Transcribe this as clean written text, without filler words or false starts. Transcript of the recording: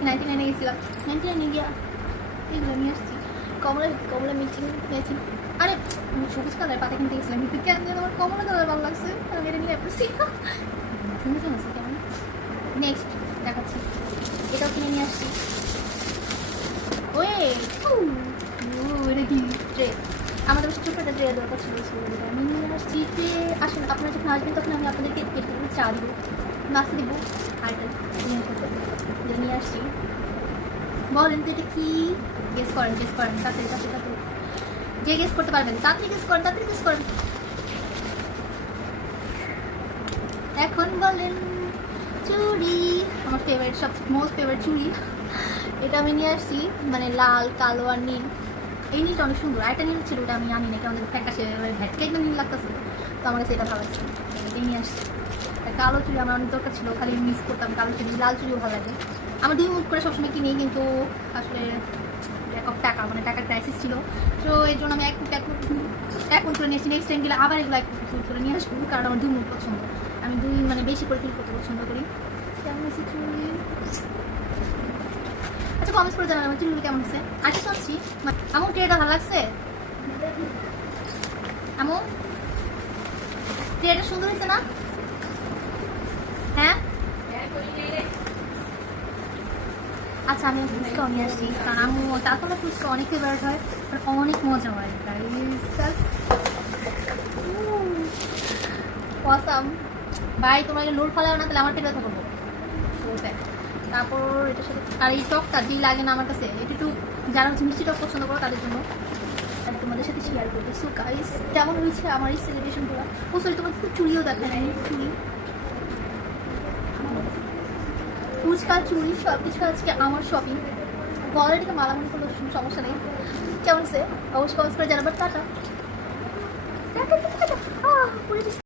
আজকে 99 গেছিলাম, 99 গিয়া এগুলো নিয়ে আসছি। কমলা কমলা মিচিং ম্যাচিং। আরে আমি সবুজ কালার পাতা কিনতে গেছিলাম, কিন্তু কেন যেন আমার কমলা কালার ভালো লাগছে, আমি এটা নিয়ে পড়ছি। কেমন নেক্সট দেখাচ্ছি, এটাও কিনে নিয়ে আসছি। ওয়ে এটা কি ট্রে, আমাদের ছোট্ট একটা ট্রে দরকার ছিল, আমি নিয়ে আসছি ট্রে। আসলে আপনারা যখন আসবেন তখন আমি আপনাদেরকে একটু চা দিব, নাস্তা দিব, আর এটা নিয়ে আসছি। বলেন তো এটা কি? গেস করেন তাড়াতাড়ি তাড়াতাড়ি তাড়াতাড়ি, যে গেস করতে পারবেন তাড়াতাড়ি গেস করেন, তাড়াতাড়ি গেস করেন। এখন বলেন। চুড়ি, আমার ফেভারিট, সবচেয়ে মোস্ট ফেভারিট চুড়ি। এটা আমি নিয়ে আসছি, মানে লাল কালো আর নীল। এই নীলটা অনেক সুন্দর, একটা নীল ছিল ওটা আমি আনি না, আমাদের ফ্যাকাশে ভ্যাটকে একদম নীল লাগতেছে, তো আমার কাছে এটা ভালো লাগছে, এটাই নিয়ে আসছি। কালো চুড়ি আমার অনেক দরকার ছিল, খালি মিস করতাম কালো চুড়ি, লাল চুড়িও ভালো লাগে আমার। দুই মুখ করে সবসময় কিনি, কিন্তু আসলে টাকা, মানে টাকার ক্রাইসিস ছিল, তো এই জন্য আমি এক মুখ করে নিয়েছি। নেক্সট টাইম গেলে আবার এগুলো এক মুখ করে নিয়ে আসবো, কারণ আমার দুই মুখ পছন্দ, আমি দুই মানে বেশি করে ফিল করতে পছন্দ করি। কেমন হয়েছে চুড়ি? আচ্ছা কমেন্টস করে জানাবেন আমার চুড়িগুলো কেমন হচ্ছে। আজকে শুনছি আমার ট্রেটা ভালো লাগছে, আমার ট্রেটা সুন্দর হয়েছে না? হ্যাঁ আচ্ছা, আমি ফুচকাও নিয়ে আসছি, কারণ আমি তারপরে ফুচকা অনেক ফেভারিট হয়, অনেক মজা হয়। অসাম ভাই, তোমরা লোড ফালাও না, তাহলে আমার পেটে থাকবো। তারপর এটার সাথে আর এই টকটা যেই লাগে না আমার কাছে, একটু যারা হচ্ছে মিষ্টি টক পছন্দ করো তাদের জন্য, আর তোমাদের সাথে শেয়ার করবো। সো গাইস, কেমন হয়েছে আমার এই সেলিব্রেশনগুলো? ও সরি, তোমার খুব চুড়িও দেখা নেই, চুড়ি ফুচকা চুড়ি সব কিছু আজকে আমার শপিং। গলার দিকে মালা মনে করলো সমস্যা নেই। কেমন সে অবশ্যই কমেন্ট করে জানাবার। Tata tata tata.